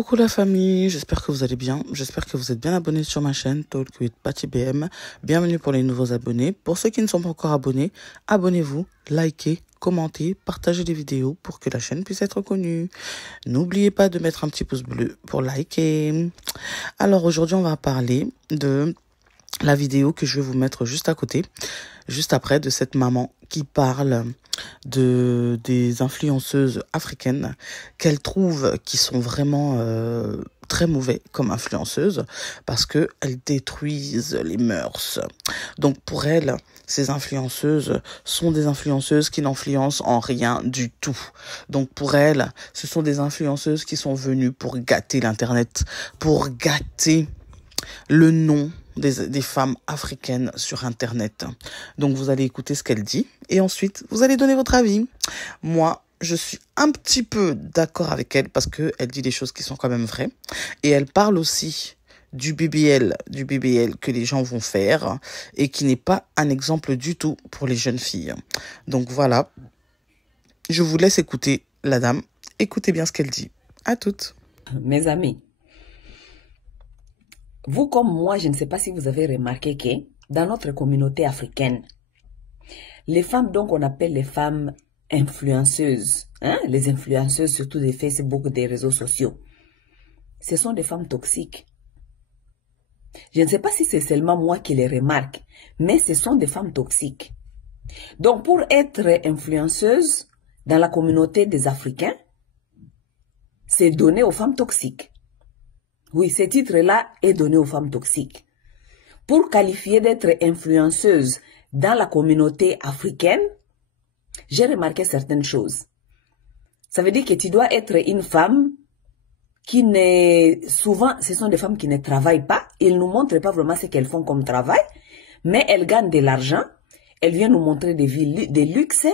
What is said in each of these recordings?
Coucou la famille, j'espère que vous allez bien, j'espère que vous êtes bien abonnés sur ma chaîne Talk with Patty BM. Bienvenue pour les nouveaux abonnés. Pour ceux qui ne sont pas encore abonnés, abonnez-vous, likez, commentez, partagez les vidéos pour que la chaîne puisse être connue. N'oubliez pas de mettre un petit pouce bleu pour liker. Alors aujourd'hui on va parler de la vidéo que je vais vous mettre juste à côté, juste après, de cette maman qui parle des influenceuses africaines qu'elle trouve qui sont vraiment très mauvais comme influenceuses parce que elles détruisent les mœurs. Donc pour elle, ces influenceuses sont des influenceuses qui n'influencent en rien du tout. Donc pour elle, ce sont des influenceuses qui sont venues pour gâter l'internet, pour gâter le nom des femmes africaines sur Internet. Donc vous allez écouter ce qu'elle dit et ensuite vous allez donner votre avis. Moi, je suis un petit peu d'accord avec elle parce que elle dit des choses qui sont quand même vraies et elle parle aussi du BBL que les gens vont faire et qui n'est pas un exemple du tout pour les jeunes filles. Donc voilà, je vous laisse écouter la dame. Écoutez bien ce qu'elle dit. À toutes. Mes amis, vous comme moi, je ne sais pas si vous avez remarqué que dans notre communauté africaine, les femmes, donc on appelle les femmes influenceuses, les influenceuses surtout des Facebook, des réseaux sociaux, ce sont des femmes toxiques. Je ne sais pas si c'est seulement moi qui les remarque, mais ce sont des femmes toxiques. Donc pour être influenceuse dans la communauté des Africains, c'est donné aux femmes toxiques. Oui, ce titre-là est donné aux femmes toxiques. Pour qualifier d'être influenceuse dans la communauté africaine, j'ai remarqué certaines choses. Ça veut dire que tu dois être une femme qui n'est... Souvent, ce sont des femmes qui ne travaillent pas. Ils ne nous montrent pas vraiment ce qu'elles font comme travail, mais elles gagnent de l'argent. Elles viennent nous montrer des vies de luxe,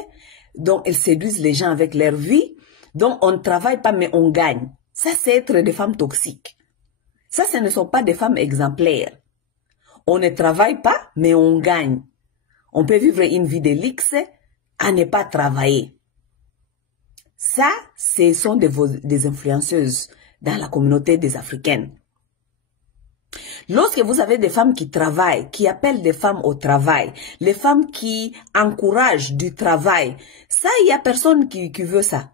donc elles séduisent les gens avec leur vie. Donc on ne travaille pas, mais on gagne. Ça, c'est être des femmes toxiques. Ça, ce ne sont pas des femmes exemplaires. On ne travaille pas, mais on gagne. On peut vivre une vie de luxe à ne pas travailler. Ça, ce sont des influenceuses dans la communauté des Africaines. Lorsque vous avez des femmes qui travaillent, qui appellent des femmes au travail, les femmes qui encouragent du travail, ça, il n'y a personne qui veut ça.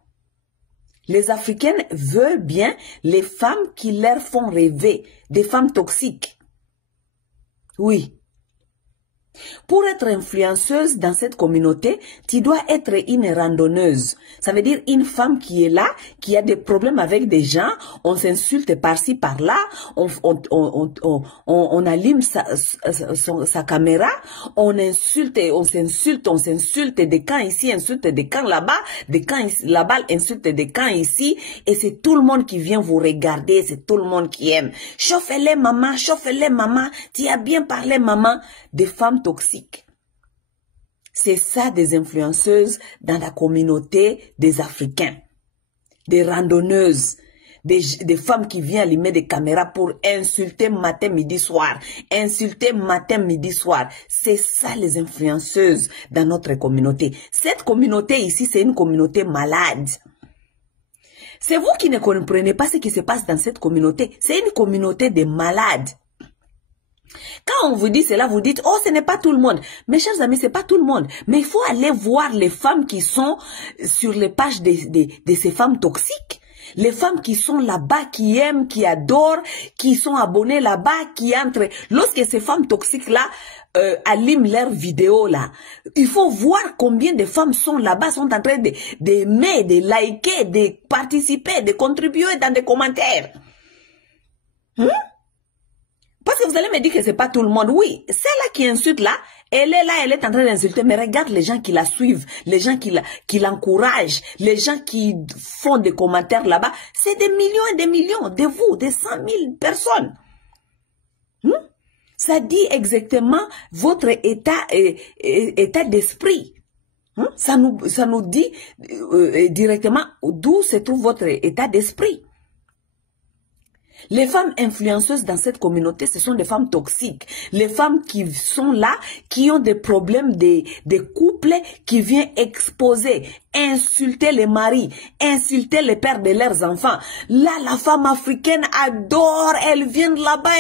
Les Africaines veulent bien les femmes qui leur font rêver, des femmes toxiques. Oui. Pour être influenceuse dans cette communauté, tu dois être une randonneuse. Ça veut dire une femme qui est là, qui a des problèmes avec des gens, on s'insulte par-ci, par-là, on allume sa caméra, on insulte, on s'insulte des camps ici, insulte des camps là-bas, des camps là-bas, insulte des camps ici, et c'est tout le monde qui vient vous regarder, c'est tout le monde qui aime. Chauffe-les maman, tu as bien parlé maman, des femmes toxiques. C'est ça des influenceuses dans la communauté des Africains. Des randonneuses, des femmes qui viennent allumer des caméras pour insulter matin, midi, soir. Insulter matin, midi, soir. C'est ça les influenceuses dans notre communauté. Cette communauté ici, c'est une communauté malade. C'est vous qui ne comprenez pas ce qui se passe dans cette communauté. C'est une communauté de malades. Quand on vous dit cela, vous dites, oh, ce n'est pas tout le monde. Mes chers amis, ce n'est pas tout le monde. Mais il faut aller voir les femmes qui sont sur les pages de ces femmes toxiques. Les femmes qui sont là-bas, qui aiment, qui adorent, qui sont abonnées là-bas, qui entrent. Lorsque ces femmes toxiques-là allument leurs vidéos là, il faut voir combien de femmes sont là-bas, sont en train d'aimer, de liker, de participer, de contribuer dans des commentaires. Parce que vous allez me dire que c'est pas tout le monde. Oui, celle-là qui insulte là, elle est là, elle est en train d'insulter. Mais regarde les gens qui la suivent, les gens qui l'encouragent, les gens qui font des commentaires là-bas. C'est des millions et des millions de vous, des 100 000 personnes. Ça dit exactement votre état d'esprit. Ça nous dit directement d'où se trouve votre état d'esprit. Les femmes influenceuses dans cette communauté, ce sont des femmes toxiques. Les femmes qui sont là, qui ont des problèmes des couples, qui viennent exposer. insulter les maris, insulter les pères de leurs enfants. Là, la femme africaine adore, elle vient là-bas,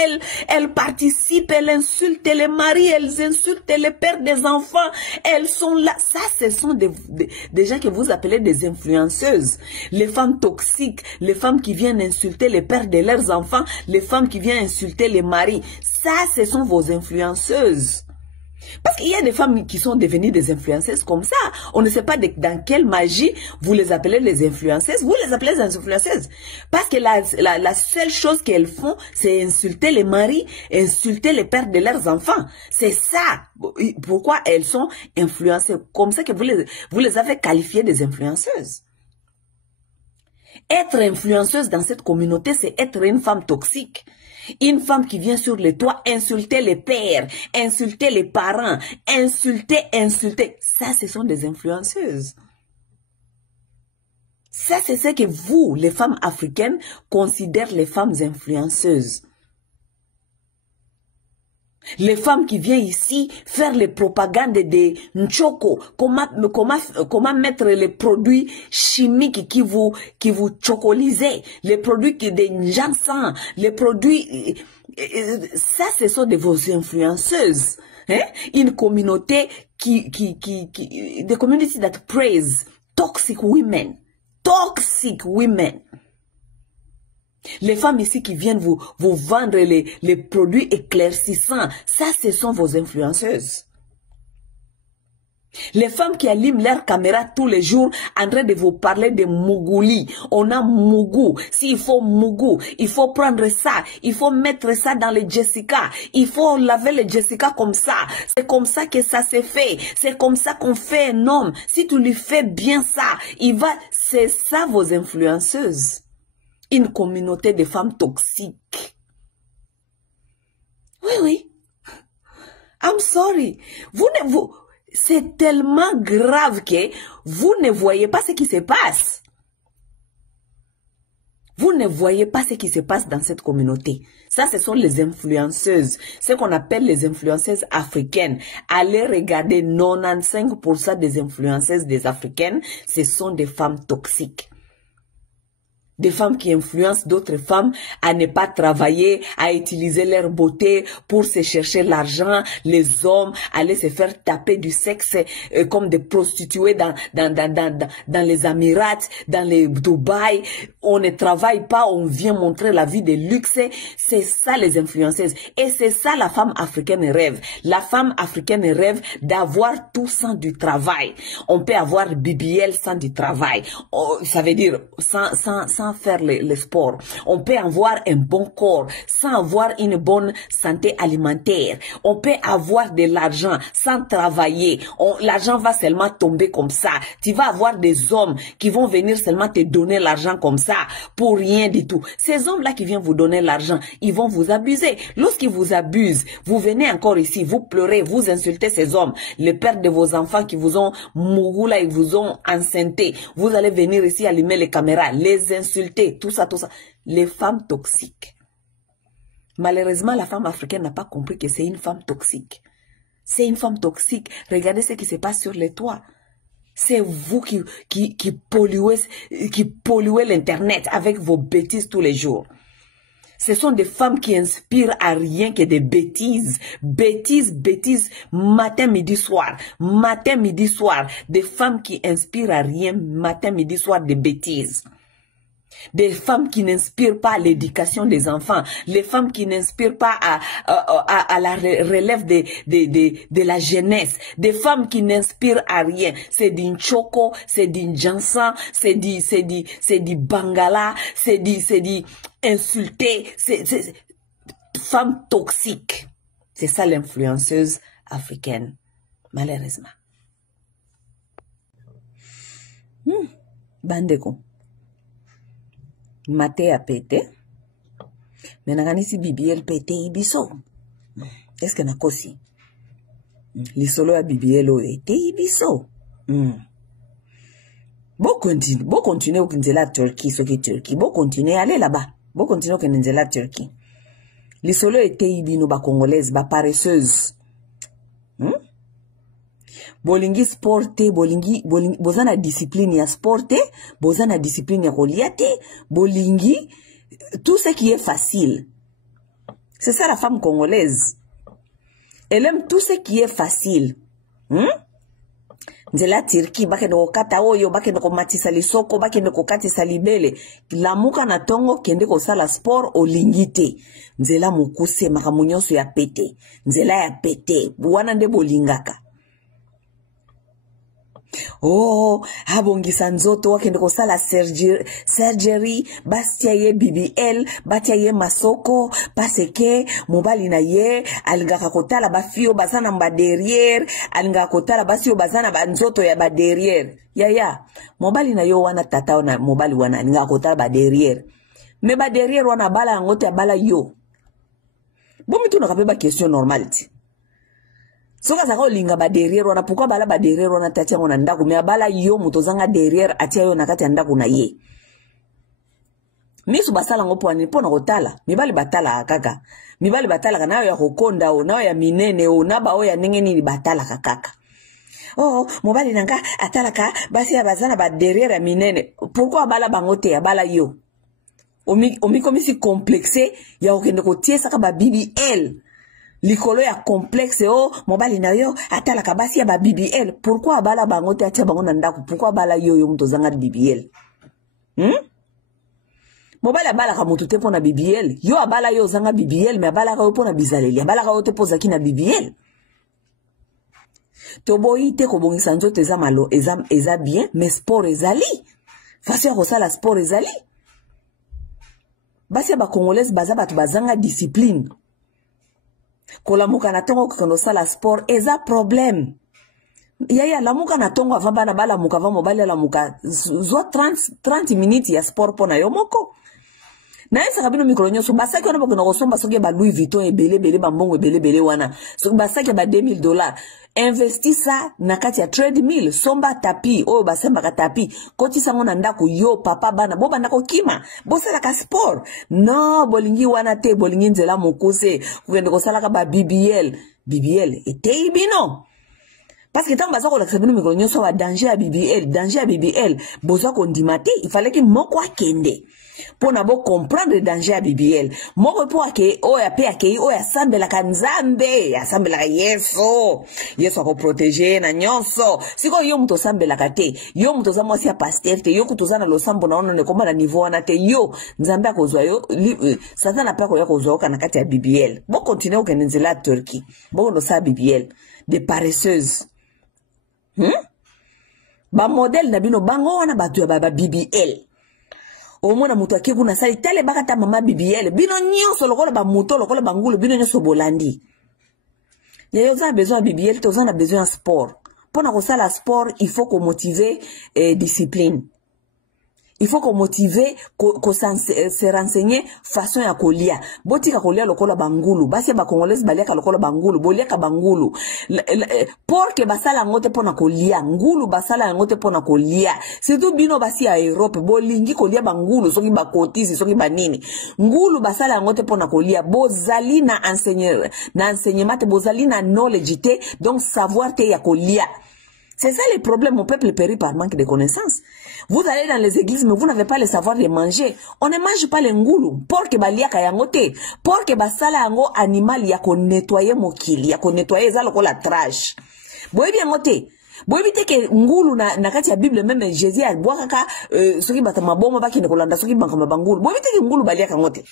elle participe, elle insulte les maris, elle insulte les pères des enfants, elles sont là. Ça, ce sont des gens que vous appelez des influenceuses. Les femmes toxiques, les femmes qui viennent insulter les pères de leurs enfants, les femmes qui viennent insulter les maris. Ça, ce sont vos influenceuses. Parce qu'il y a des femmes qui sont devenues des influenceuses comme ça. On ne sait pas dans quelle magie vous les appelez les influenceuses. Vous les appelez les influenceuses. Parce que la seule chose qu'elles font, c'est insulter les maris, insulter les pères de leurs enfants. C'est ça. Pourquoi elles sont influenceuses. Comme ça que vous les avez qualifiées des influenceuses. Être influenceuse dans cette communauté, c'est être une femme toxique. Une femme qui vient sur les toits insulter les pères, insulter les parents, insulter. Ça, ce sont des influenceuses. Ça, c'est ce que vous, les femmes africaines, considérez les femmes influenceuses. Les femmes qui viennent ici faire les propagandes de Nchoko, comment mettre les produits chimiques qui vous chocolisez, les produits de Njansan, les produits, ça ce sont de vos influenceuses. Hein? Une communauté the community that praise toxic women. Toxic women. Les femmes ici qui viennent vous vendre les produits éclaircissants, ça, ce sont vos influenceuses. Les femmes qui allument leur caméra tous les jours en train de vous parler de Mougouli. On a Mougou. S'il faut Mougou, il faut prendre ça. Il faut mettre ça dans les Jessica. Il faut laver les Jessica comme ça. C'est comme ça que ça se fait. C'est comme ça qu'on fait un homme. Si tu lui fais bien ça, c'est ça vos influenceuses. Une communauté de femmes toxiques. Oui, oui. I'm sorry. C'est tellement grave que vous ne voyez pas ce qui se passe. Vous ne voyez pas ce qui se passe dans cette communauté. Ça, ce sont les influenceuses. Ce qu'on appelle les influenceuses africaines. Allez regarder 95% des influenceuses des africaines, ce sont des femmes toxiques. Des femmes qui influencent d'autres femmes à ne pas travailler, à utiliser leur beauté pour se chercher l'argent. Les hommes allaient se faire taper du sexe comme des prostituées dans les Émirats, dans les Dubaï. On ne travaille pas, on vient montrer la vie de luxe. C'est ça les influenceuses. Et c'est ça la femme africaine rêve. La femme africaine rêve d'avoir tout sans du travail. On peut avoir BBL sans du travail. Ça veut dire sans faire le sport. On peut avoir un bon corps sans avoir une bonne santé alimentaire. On peut avoir de l'argent sans travailler. L'argent va seulement tomber comme ça. Tu vas avoir des hommes qui vont venir seulement te donner l'argent comme ça pour rien du tout. Ces hommes-là qui viennent vous donner l'argent, ils vont vous abuser. Lorsqu'ils vous abusent, vous venez encore ici, vous pleurez, vous insultez ces hommes, les pères de vos enfants qui vous ont mouru là, ils vous ont enceinté. Vous allez venir ici allumer les caméras, les insulter, tout ça, tout ça. Les femmes toxiques. Malheureusement, la femme africaine n'a pas compris que c'est une femme toxique. C'est une femme toxique. Regardez ce qui se passe sur les toits. C'est vous qui polluez l'internet avec vos bêtises tous les jours. Ce sont des femmes qui inspirent à rien que des bêtises. Bêtises, matin, midi, soir. Matin, midi, soir. Des femmes qui inspirent à rien, matin, midi, soir, des bêtises. Des femmes qui n'inspirent pas à l'éducation des enfants. Les femmes qui n'inspirent pas à la relève de la jeunesse. Des femmes qui n'inspirent à rien. C'est du Nchoko, c'est du Jansan, c'est du Bangala, c'est du insulté. C'est femme toxique. C'est ça l'influenceuse africaine. Malheureusement. Bandeko. Maté a pété. Mais naganisi BBL pété ibiso. Est-ce que nakosi? Lisolo a BBL o été ibiso. Bon continuer au Kinzela Turquie, ce qui est Turquie. Bon continuer, allez là-bas. Bon continuer au Kinzela Turquie. Lisolo était ibino ba congolaise, ba paresseuse. bolingi sport te, boza na discipline ya sport te, boza na discipline ya kolia te, bolingi tout ce qui est facile. C'est ça la femme congolaise. Elle aime tout ce qui est facile. Nzela Turki bakende kokata oyo, bakende komatisa lisoko, bakende kokatisa libele. Lamuka na tongo kende kosala sport olingi te. Nzela mukuse makamu nyonso ya pete. Nzela ya pete. Wana nde bolingaka. Oh, abongisa nzoto wakende kosala surgery, bastia ye BBL, batia ye masoko, parce que mobali na ye, alingaka kotala bafio bazana mba derrière, alingaka kotala basio bazana ba nzoto ya ba derrière. Ya, mobali na yo wana tata wana mobali wana, alingaka kotala ba derrière. Me ba derrière wana bala ngote ya bala yo. Bomi tu nakape ba question normale ti. Soka zaka olinga ba derrière wana, pourquoi bala ba derrière wana tatia ngona ndako, me abala yo mutozanga derrière atia yo nakati ya ndako na ye. Misu basala ngo pwani pona kotala, mibali batala kaka. Mibali batala kana ya kokonda o, na ya minene o, na ba o ya nengeni ni batala kaka. Oh, mobali nanga atalaka basi ya bazana ba derrière ya minene. Pourquoi bala bangote abala yo? Omi komisi complexé ya okende kotie saka ba BBL. Likolo ya complexe o, mobali na yo atalaka basi ya ba BBL. Pourquoi abala bangote atia bango na ndako? Pourquoi abala yo mutozanga BBL? Mobali abala ka mutu te pona BBL. Yo abala yo zanga BBL, me abala ka yo pona bizaleli. Abala ka yo te poza ki na BBL. Toboyi te kobongisa nzoto eza malo, eza bien, mais sport ezali. Fasi ya kosala sport ezali. Basi ya ba Congolaise baza batu bazanga discipline. Kolamuka na tongo kokondo sala sport eza problème. Yaya lamuka na tongo avant bana bala muka avant mobali la muka zo 30 minutes ya sport pona yo moko. Na esa kabino mikro nyoso basaki wana bako na kosomba soki ba Louis Vuitton ebele ba mbongo ebele wana. So basaki ba $2000. Investi ça na kati ya treadmill, somba tapi oyo basemba ka tapi, koti sango na ndako yo papa bana bo bana ko kima, bo sala ka sport. No, bolingi wana te, bolingi nzela mokuse, kugende ko sala ka ba BBL etei bino. Parce que tant baza ko lakisa bino mikro nyoso wa danger ya BBL, bozo ko ndimate, il fallait que moko akende. Pona bo comprendre danger ya BBL. Moko po ake oya pe ake oya sambela ka nzambe, ya sambela ka Yesu ako protéger na nyonso. Siko yo muto sambela ka te, yo muto za mwasi ya pasteur te, yo kutozana lo sambo na ono ne koma na niveau wana te, yo nzambe akozwa yo, satana pa ko ya kozwa kana kati ya BBL. Bo continue o kenenzela Turki. Bo no sa BBL de paresseuse. Ba modèle na bino bango wana batu ya ba BBL. Omona mutu akeku na sali tele bakata mama BBL bino nyonso lokola ba muto lokola bangulu bino nyonso bolandi. Yayo za besoin ya BBL, toza na besoin ya sport. Pona kosala sport, il faut qu'on motive discipline. Il faut qu'on motive se renseigner façon ya kolia. Botika kolia lokola bangulu, basi ba Congolaise baliaka lokola bangulu, boliaka bangulu. Porke basala ngote pona kolia, ngulu basala ngote pona kolia. Surtout bino basi ya Europe, bolingi kolia bangulu, soki ba kotisi, soki ba nini. Ngulu basala ngote pona kolia, bozali na enseignement te, bozali na knowledge te, donc savoir te ya kolia. C'est ça le problème, mon peuple périt par manque de connaissances. Vous allez dans les églises, mais vous n'avez pas le savoir de manger. On ne mange pas les ngoulou. Porke baliaka yangote. Porke basala yango animal yako nettoyer mokili. Yako nettoyer zaloko la trash. Boyebi yangote. Boyebi teke ngulu na kati ya Bible même Jésus a boa kaka soki bata maboma baki nekolanda soki banka mabangulu. Boyebi teke ngulu baliaka yangote.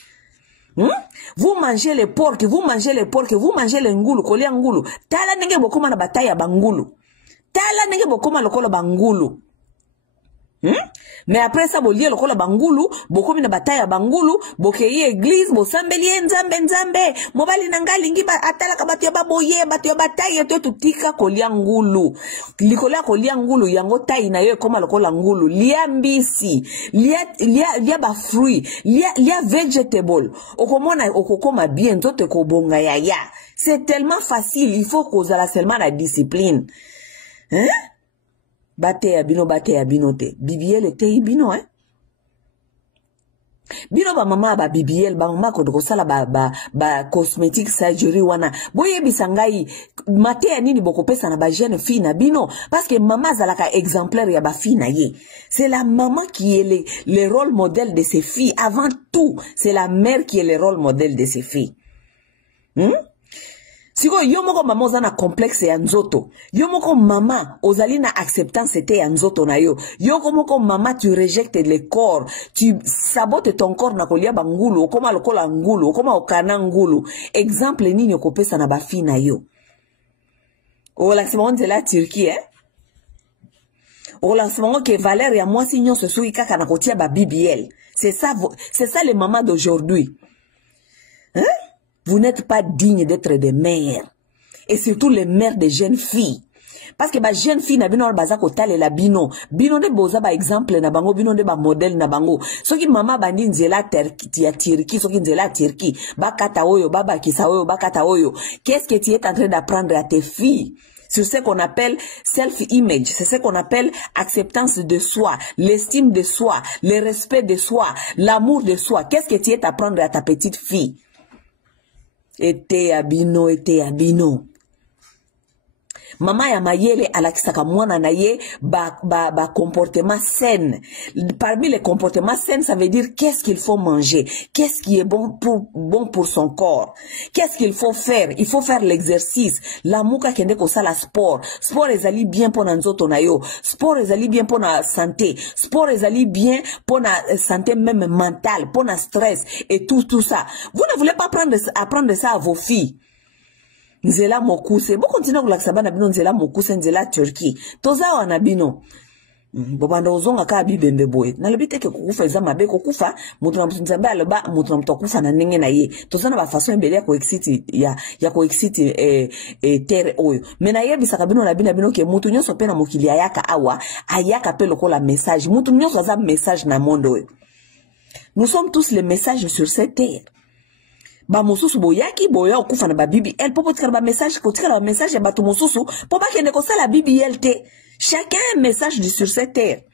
Vous mangez les porcs, vous mangez les ngulu, kolia ngulu. Tala nenge bokoma na bataille ya bangulu. Tala nenge bokoma lokola bangulu. Mais après ça, bolie lokola bangulu, bokomi na bataille ya bangulu, bokeye église, bosambelie nzambe. Mobali nanga lingi ba atala ka batu ya baboye, batu ya bataille to tutika kolia ngulu. Likola kolia ngulu yango tai na yo koma lokola ngulu. Lia mbisi, lia ba fruit, lia vegetable. Okomona okokoma bien nzoto ekobonga ya. C'est tellement facile, il faut kozala seulement la discipline. Bate ya bino te. BBL te bino, Bino ba mama ba BBL ba mama ko sala ba cosmetic surgery wana boye bisangai mate ya nini boko pesa na ba jeune fille na bino parce que maman zalaka exemplaire ya ba fille na ye. C'est la maman qui est le rôle modèle de ses filles avant tout. C'est la mère qui est le rôle modèle de ses filles. Siko yomoko mama ozana complexe ya nzoto. Yomoko mama ozali na acceptance te ya nzoto na yo. Yomoko mama tu rejectes le corps. Tu sabotes ton corps na kolia bangulu. Okoma lokola ngulu. Okoma okana ngulu. Exemple nini okopesa na bafi na yo. Ola simonde de la Turquie Ola simonde que valeur ya moi si nyon se sui kaka na kotia ba BBL. C'est ça les mamans d'aujourd'hui. Hein? Vous n'êtes pas digne d'être des mères. Et surtout les mères des jeunes filles. Parce que les jeunes filles, n'ont pas de la bino. Bino de boza ba exemple na bango, bino de ba modèle na bango. Ce qui maman bandi nzela Turquie, ce qui nzela Turquie, ba kata oyo, ba bakisa oyo, ba kata oyo. Qu'est-ce que tu es en train d'apprendre à tes filles? Sur ce qu'on appelle self-image, c'est ce qu'on appelle acceptance de soi, l'estime de soi, le respect de soi, l'amour de soi. Qu'est-ce que tu es à apprendre à ta petite fille? Ete abino. Mama ya mayele alakisaka mwana na ye ba comportement sain. Parmi les comportements sains, ça veut dire qu'est-ce qu'il faut manger, qu'est-ce qui est bon pour son corps, qu'est-ce qu'il faut faire. Il faut faire l'exercice. La muka kende ko sala sport. Sport ezali bien pour nzoto na yo. Sport ezali bien pour na santé. Sport ezali bien pour na santé même mentale, pour na stress et tout ça. Vous ne voulez pas apprendre ça à vos filles. Nzela mokuse. Bo continue kulakisaba na bino nzela mokuse nzela Turquie. Toza wana bino. Bobanda ozonga ka bibembe boy. Na lebite ke kukufa eza mabe kokufa, mutu na mtsinzambe aloba mutu na mtokufa na ndenge na ye. Toza na ba façon ebele ya ko exit ya ko exit terre oyo. Mena ye bisaka bino na bino ke mutu nyonso pe na mokili ayaka awa, ayaka pe lokola message. Mutu nyonso aza message na monde oyo. Nous sommes tous les messages sur cette terre. Ba mosusu boyaki boya okufa na ba BBL popo tika ba message ko tika ba message ya bato mosusu po ba kende ko sala BBL te. Chacun un message sur cette terre.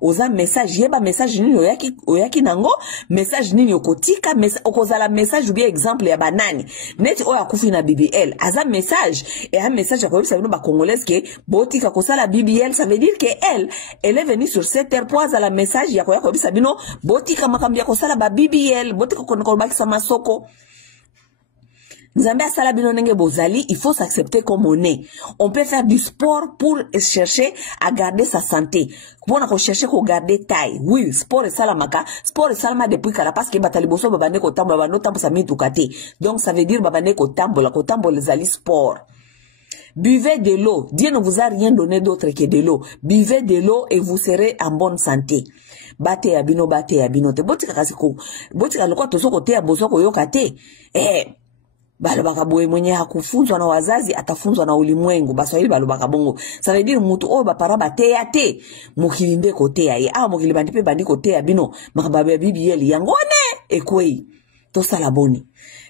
Oza message yeba message nini oyaki nango message nini okotika okozala message ou bien exemple ya banani net oya kufi na BBL aza message et un message ya koyebisa bino ba congolaise ke botika ko sala BBL. Ça veut dire que elle est venue sur cette terre pour la message ya koyebisa bino botika makambi ya ko sala ba BBL botika ko bakisa masoko. Il faut s'accepter comme on est. On peut faire du sport pour chercher à garder sa santé. Pour chercher à garder taille. Oui, sport et salamaka. Sport et salama depuis kala parce que bataliboso babane ko tambo babano tambo sa mitukate. Donc ça veut dire babane ko tambo les ali sport. Buvez de l'eau. Dieu ne vous a rien donné d'autre que de l'eau. Buvez de l'eau et vous serez en bonne santé. Bate abino. Te botika kasiko. Botika lokwa tozoko te abozoko yokate. Balobaka boye mwenye hakufunzwa na wazazi atafunzwa na ulimwengu. Baswahili balobaka bongo. Ça veut dire mutu oyo bapara bateya te mokilinde koteya ye. Mokili bandi pe bandi koteya bino makababe ya BBL yangone ekwei. Tosala boni.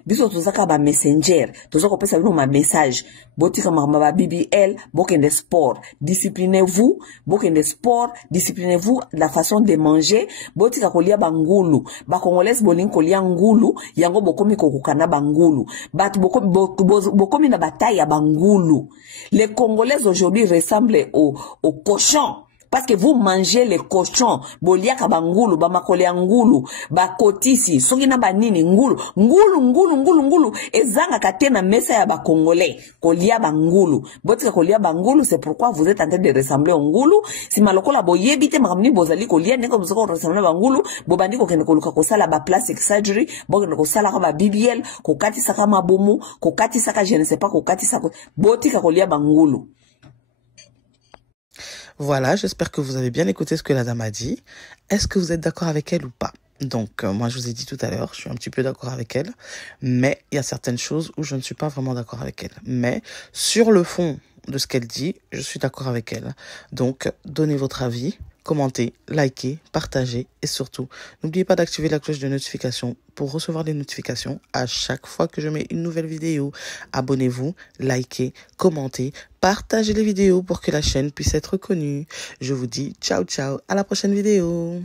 Biso tozaka ba messenger. Tozako pesa bino ma message. Botika makamba BBL bokende sport. Disciplinez-vous. Bokende sport. Disciplinez-vous la façon de manger. Botika kolia bangulu. Ba congolaise boling kolia ngulu. Yango bokomi kokukana bangulu. Bat bokomi na bataille ya bangulu. Les Congolaises aujourd'hui ressemblent aux cochons. Parce que vous mangez les cochons. Boliaka bangulu, bamakole ngulu, bakotisi, songina banini ngulu. Ezanga katena mesa ya ba congolais. Kolia bangulu. Botika kolia bangulu, c'est pourquoi vous êtes en train de ressembler au ngulu. Si malokola boyebite makamni bozali kolia ndeko mzoko ressembler bangulu, bobandi ko kende koluka ko sala ba plastic surgery, bokende ko sala ka ba BBL, ko kati saka mabomu, ko kati saka je ne sais pas ko kati saka botika kolia bangulu. Voilà, j'espère que vous avez bien écouté ce que la dame a dit. Est-ce que vous êtes d'accord avec elle ou pas? Donc, moi, je vous ai dit tout à l'heure, je suis un petit peu d'accord avec elle. Mais il y a certaines choses où je ne suis pas vraiment d'accord avec elle. Mais sur le fond de ce qu'elle dit, je suis d'accord avec elle. Donc, donnez votre avis, commentez, likez, partagez et surtout, n'oubliez pas d'activer la cloche de notification pour recevoir les notifications à chaque fois que je mets une nouvelle vidéo. Abonnez-vous, likez, commentez, partagez les vidéos pour que la chaîne puisse être connue. Je vous dis ciao ciao, à la prochaine vidéo.